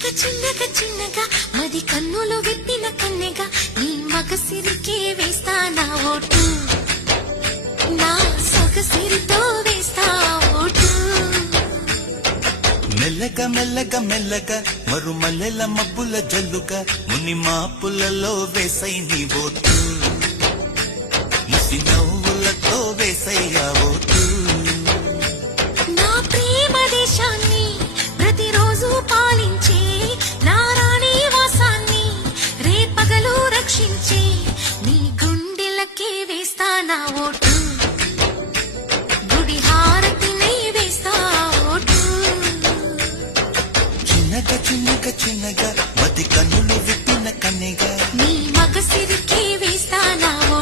చిన్నగా చిన్నగా చిన్నగా మది కన్నులు విప్పిన కన్నెగా నీ మగసిరికే వేస్తా నా ఓటు, నా సొగసిరితో వేస్తా ఓటు. మెల్లగా మెల్లగా మెల్లగా మరుమల్లెల మబ్బుల జల్లుగా ముని మాపులలో వేసై నీ ఓటు, ముసి నవ్వులతో వేసయ్యా ఓటు. నా ప్రేమ దేశాన్ని ప్రతిరోజు పాలించే నా రాణి వాసాన్ని రేపగలు రక్షించే నీ గుండెలకే వేస్తా నా ఓటు, గుడి హారతిని వేస్తా ఓటు. చిన్నగా చిన్నగా చిన్నగా మది కన్నులు విప్పిన కన్నెగా నీ మగసిరికే వేస్తా నా ఓటు.